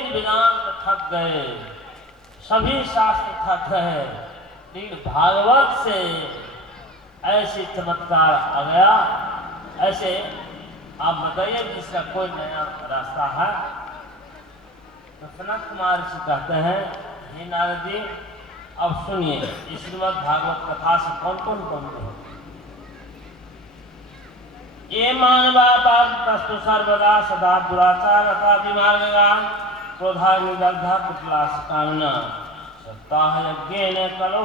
वेद वेदांत थक गए, सभी शास्त्र थक गए, लेकिन भागवत से ऐसे चमत्कार आ गया। ऐसे आप बताइए जिसका कोई नया रास्ता है। तो सनत कुमार जी कहते हैं, हे नारद जी अब सुनिए इस श्रीमद् भागवत कथा से कौन कौन बनते हैं। ये मानवा पापस्तु सर्वदा सदा दुराचारता विमार्गगान क्रोधाग्निदग्धा कुटिलासकामिना सप्ताह यज्ञेन कलो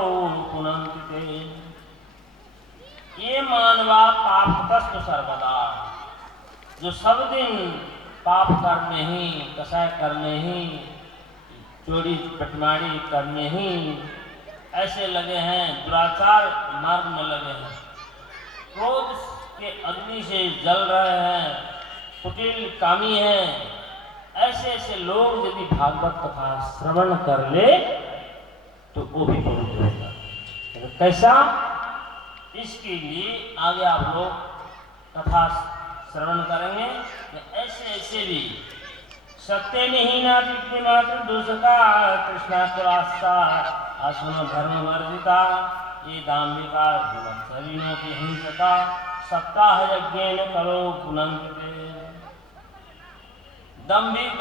पुनन्ति ते। ये मानवा पापस्तु सर्वदा, जो सब दिन पाप करने ही, कसाय करने ही, चोरी पटमारी करने ही ऐसे लगे हैं, दुराचार मार्ग में लगे हैं, क्रोध के अग्नि से जल रहे हैं, कुटिल कामी हैं, ऐसे ऐसे लोग यदि भागवत कथा श्रवण कर ले तो वो भी पवित्र होगा। तो कैसा, इसके लिए आगे आप लोग कथा श्रवण करेंगे। ऐसे ऐसे भी सत्य नहीं ना पितृ मात्र दूषका कृष्णा कुलासा असुन धर्म वर्जिता ये दाम्भिका शरीरों की हिंसका सप्ताह यज्ञेन करो पुनन्ति। दम्भिक,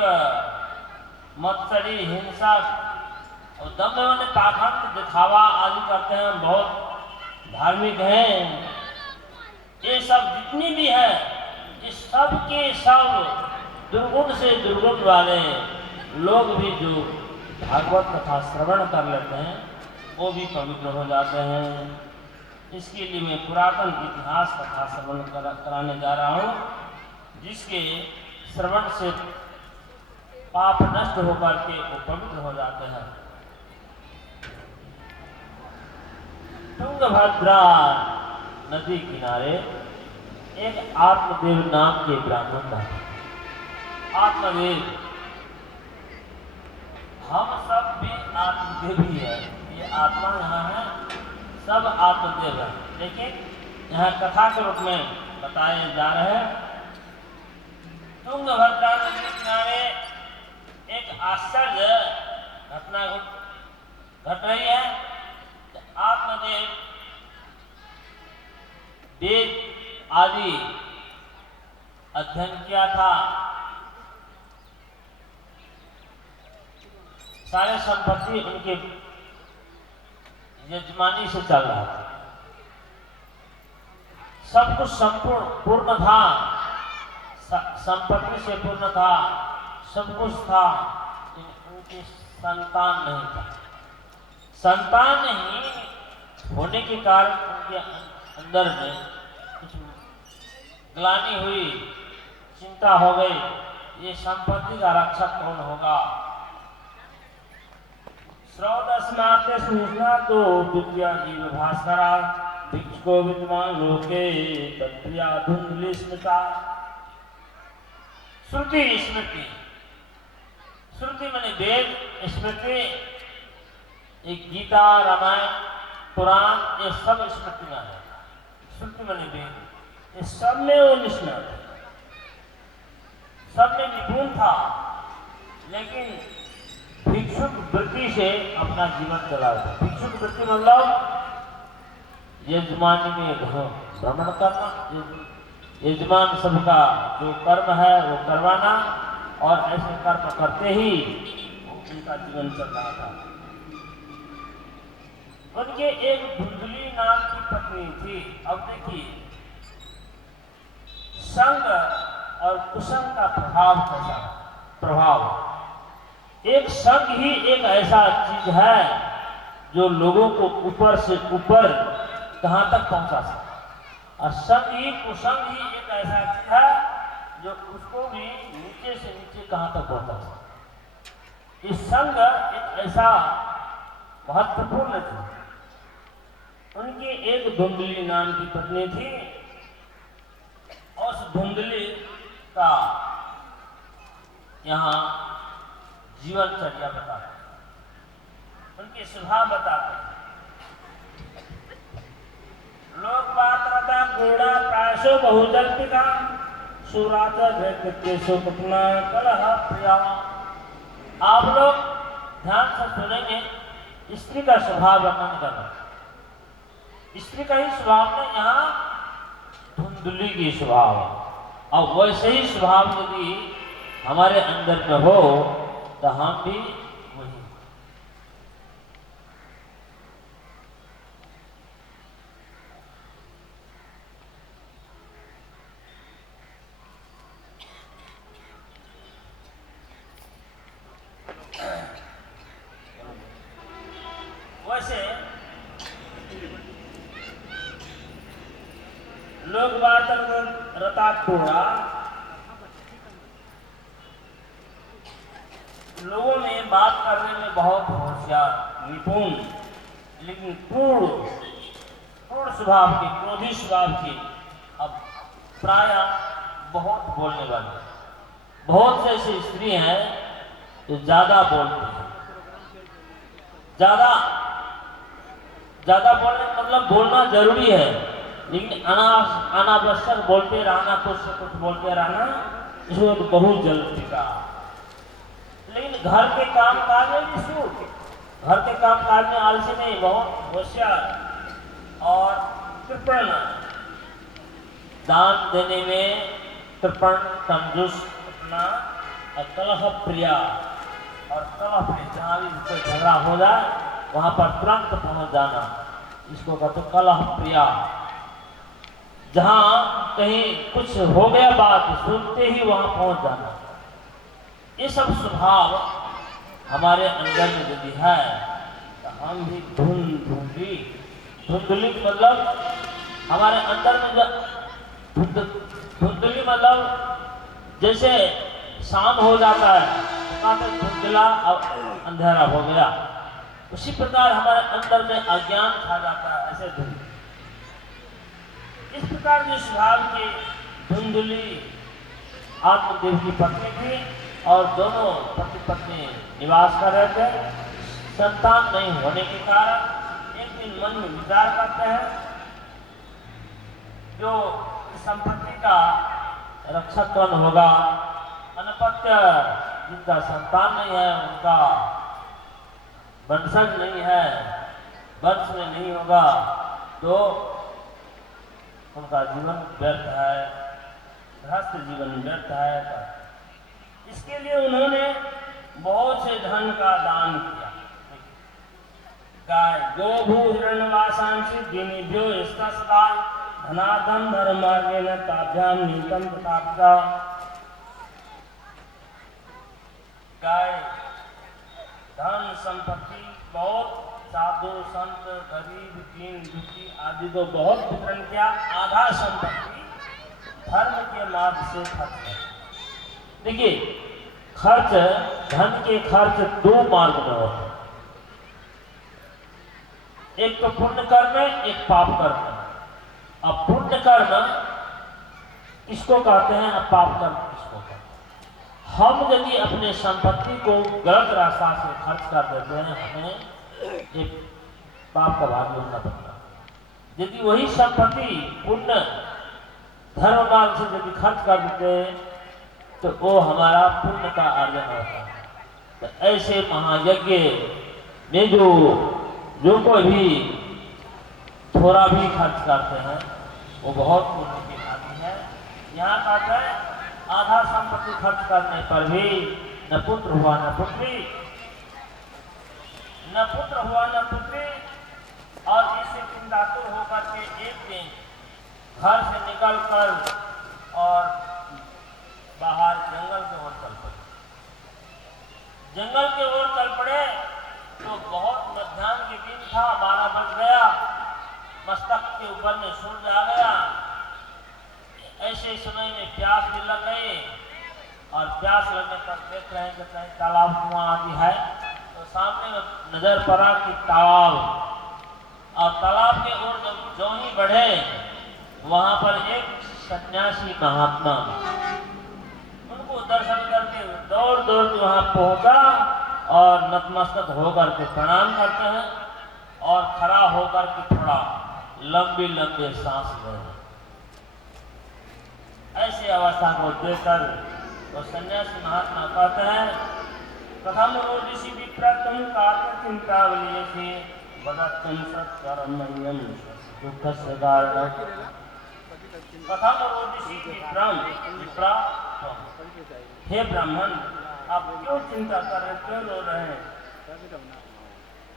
मत्सरी, हिंसा और दम्भ माने पाखंड, दिखावा आदि करते हैं, बहुत धार्मिक हैं, ये सब जितनी भी है, इस सब के सब दुर्गुण से दुर्गुण वाले लोग भी जो भागवत कथा श्रवण कर लेते हैं वो भी पवित्र हो जाते हैं। इसके लिए मैं पुरातन इतिहास कथा श्रवण कराने जा रहा हूँ, जिसके श्रवण से पाप नष्ट होकर के वो पवित्र हो जाते हैं। तुंगभद्रा नदी किनारे एक आत्मदेव नाम के ब्राह्मण था। आत्मदेव, हम सब भी आत्मदेव ही है, ये आत्मा यहाँ है, सब आत्मदेव है, लेकिन यहाँ कथा के रूप में बताए जा रहे हैं। तुंगभद्रा नदी के किनारे एक आश्चर्य घटना घट रही है। आत्मदेव वेद आदि अध्ययन किया था, सारे संपत्ति उनके यजमानी से चल रहा था, सब कुछ संपूर्ण पूर्ण था, संपत्ति से पूर्ण था, सब कुछ था, उनकी संतान नहीं था। संतान नहीं होने के कारण उनके अंदर में कुछ ग्लानि हुई, चिंता हो गई, ये संपत्ति का रक्षक कौन होगा। श्रौदस्माते स्निग्धा तो विद्या जीव भास्करा भिक्षुको विद्वान लोके तत्प्रिया धुंधली स्मृता। श्रुति स्मृति, श्रुति माने वेद, स्मृति एक गीता, रामायण, पुराण, ये सब स्मृति में है। श्रुति माने वेद, ये सब में वो निष्णात है, सब में निपुण था, लेकिन भिक्षुक वृत्ति से अपना जीवन चला था। भिक्षुक वृत्ति मतलब यजमानी में भ्रमण करना, यजमान सबका जो कर्म है वो करवाना, और ऐसे कर्म करते ही उनका जीवन चल रहा था। उनके एक धुंधली नाम की पत्नी थी। अब देखिए संग और कुसंग का प्रभाव कैसा प्रभाव। एक संग ही एक ऐसा चीज है जो लोगों को ऊपर से ऊपर कहां तक पहुंचा सकता, और संग ही कुसंग ही एक ऐसा चीज है जो उसको भी नीचे से नीचे कहां तक पहुंचा सकता। इस संग एक ऐसा महत्वपूर्ण चीज। उनकी एक धुंधली नाम की पत्नी थी, और उस धुंधली का यहाँ जीवनचर्या बताते, उनके स्वभाव बताते। लोक पात्रता घोड़ा प्रायशो बहुजल्पिका सुरात कृत्यसो पटना कलह प्रिया। आप लोग ध्यान से सुनेंगे। स्त्री का स्वभाव वर्णन करना, स्त्री का ही स्वभाव में यहाँ धुंधली की स्वभाव है, और वैसे ही स्वभाव यदि हमारे अंदर में हो तो हम भी वही। वैसे लोग बात रता थोड़ा लोगों में बात करने में बहुत होशियार निपुण, लेकिन क्रूर स्वभाव की, क्रोधी स्वभाव की, अब प्राय बहुत बोलने वाले। बहुत से ऐसी स्त्री हैं जो ज्यादा बोलती हैं। ज्यादा बोलने मतलब बोलना जरूरी है, लेकिन अनावश्यक बोलते रहना, कुछ से कुछ बोलते रहना, इसमें तो बहुत जल्दी का। लेकिन घर के काम काज में भी सूट, घर के काम काज में आलसी नहीं, बहुत होशियार और कृपण, दान देने में कृपण, कंजूस, अपना कलह प्रिया, और कलह प्रिय जहाँ भी कोई झगड़ा हो जाए वहां पर तुरंत पहुंच जाना, इसको कहते कलह प्रिया। जहां कहीं कुछ हो गया बात सुनते ही वहां पहुंच जाना, ये सब स्वभाव हमारे अंदर में यदि है तो हम भी धुंधली मतलब हमारे अंदर में धुंधली मतलब जैसे शाम हो जाता है तो धुंधला अंधेरा हो गया, उसी प्रकार हमारे अंदर में अज्ञान खा जाता है, ऐसे धुंधली। इस प्रकार जो स्वभाव की धुंधली आत्मदेव की पत्नी थी, और दोनों पति पत्नी निवास कर रहे थे। संतान नहीं होने के कारण एक दिन मन में विचार करते हैं, जो संपत्ति का रक्षक कौन होगा, अनपत्य जिनका संतान नहीं है, उनका वंशज नहीं है, वंश में नहीं होगा, तो उनका जीवन व्यर्थ है, गृहस्थ जीवन व्यर्थ है। इसके लिए उन्होंने बहुत से धन का दान किया। गाय गो भू हिरण्यवासांसि गिनिभ्यो इसका सदा धनाधम धर्मार्गेण ताभ्याम नीतम प्रतापदा। गाय, धन, संपत्ति, बहुत साधु संत, गरीब, दीन दुखी आदि को बहुत वितरण किया। आधा संपत्ति धर्म के मार्ग से खर्च है। देखिए, खर्च, धन के खर्च दो मार्ग में होते हैं, एक तो पुण्य कर्म, एक पाप कर्म। अब पुण्य कर्म किसको कहते हैं, अब पाप कर्म किसको कहते हैं। हम यदि अपने संपत्ति को गलत रास्ता से खर्च कर देते हैं, हमें एक पाप का भाग मिलना पड़ता है। यदि वही संपत्ति पुण्य धर्म मार्ग से यदि खर्च कर देते हैं तो वो हमारा पुण्य का अर्जन होता है। तो ऐसे महायज्ञ में जो कोई भी थोड़ा भी खर्च करते हैं वो बहुत पुण्य की भागी है। यहाँ कहते हैं आधा संपत्ति खर्च करने पर भी न पुत्र हुआ न पुत्री, न पुत्र हुआ न पुत्री, और इससे चिंतातुर होकर के एक दिन घर से निकल कर और बाहर जंगल की ओर चल पड़े। जंगल की ओर चल पड़े तो बहुत मध्याह्न के दिन था, 12 बज गया, मस्तक के ऊपर में सूर्य आ गया। ऐसे समय में प्यास भी लग गई, और प्यास लगने पर देख रहे हैं कि कहीं तालाब कुआं आदि है, तो सामने नजर पड़ा कि तालाब, और तालाब के ओर जो ही बढ़े वहां पर एक सन्यासी महात्मा उनको दर्शन करके दौड़ दौड़ के वहां पहुंचा, और नतमस्तक होकर के प्रणाम करते हैं, और खड़ा होकर के थोड़ा लंबी लंबी सांस ले। ऐसी अवस्था को देखकर तो सन्यासी महात्मा कहते हैं कथम रोदिषि विप्रतं कार्य चिंतावलीयसे वदत्तं सत्कर्मण्यं दुःखस्य कारणं कथम रोदिषि विप्रा हे ब्राह्मण आप क्यों चिंता कर रहे हैं, क्यों रो रहे हैं?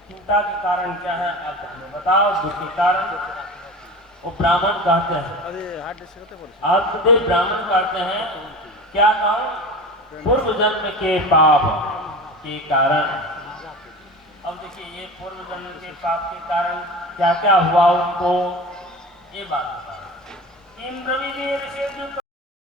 चिंता के कारण क्या है आप हमें बताओ, दुख के कारण। वो ब्राह्मण कहते हैं, अर्थदेव ब्राह्मण कहते हैं क्या कहूँ, पूर्व जन्म के पाप के कारण। अब देखिए ये पूर्व जन्म के पाप के कारण क्या क्या हुआ उनको, ये बात बता।